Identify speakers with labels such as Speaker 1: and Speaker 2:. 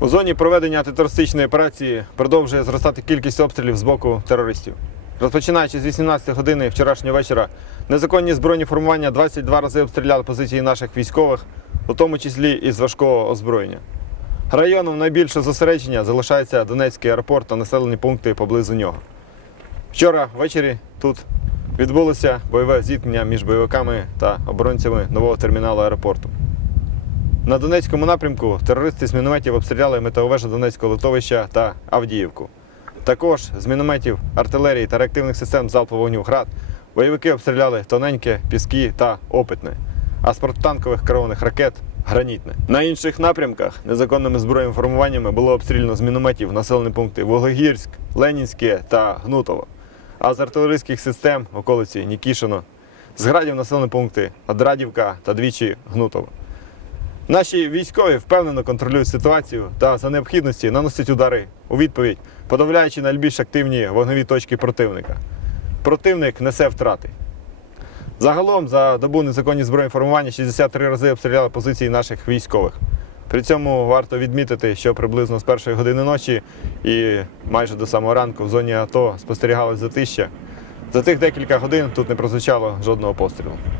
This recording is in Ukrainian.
Speaker 1: У зоні проведення антитерористичної операції продовжує зростати кількість обстрілів з боку терористів. Розпочинаючи з 18 години вчорашнього вечора, незаконні збройні формування 22 рази обстріляли позиції наших військових, у тому числі і з важкого озброєння. Районом найбільшого зосередження залишається Донецький аеропорт та населені пункти поблизу нього. Вчора ввечері тут відбулося бойове зіткнення між бойовиками та оборонцями нового терміналу аеропорту. На Донецькому напрямку терористи з мінометів обстріляли метеовежу Донецького литовища та Авдіївку. Також з мінометів, артилерії та реактивних систем залпового вогню «Град» бойовики обстріляли тоненьке, піски та опитне, а з протитанкових керованих ракет гранітне. На інших напрямках незаконними збройними формуваннями було обстріляно з мінометів населені пункти Вологірськ, Ленінське та Гнутово, а з артилерійських систем околиці Нікішино, з градів населені пункти Адрадівка та двічі Гнутово. Наші військові впевнено контролюють ситуацію та за необхідності наносять удари у відповідь, подавляючи найбільш активні вогневі точки противника. Противник несе втрати. Загалом за добу незаконні збройні формування 63 рази обстріляли позиції наших військових. При цьому варто відмітити, що приблизно з першої години ночі і майже до самого ранку в зоні АТО спостерігалось затища. За тих декілька годин тут не прозвучало жодного пострілу.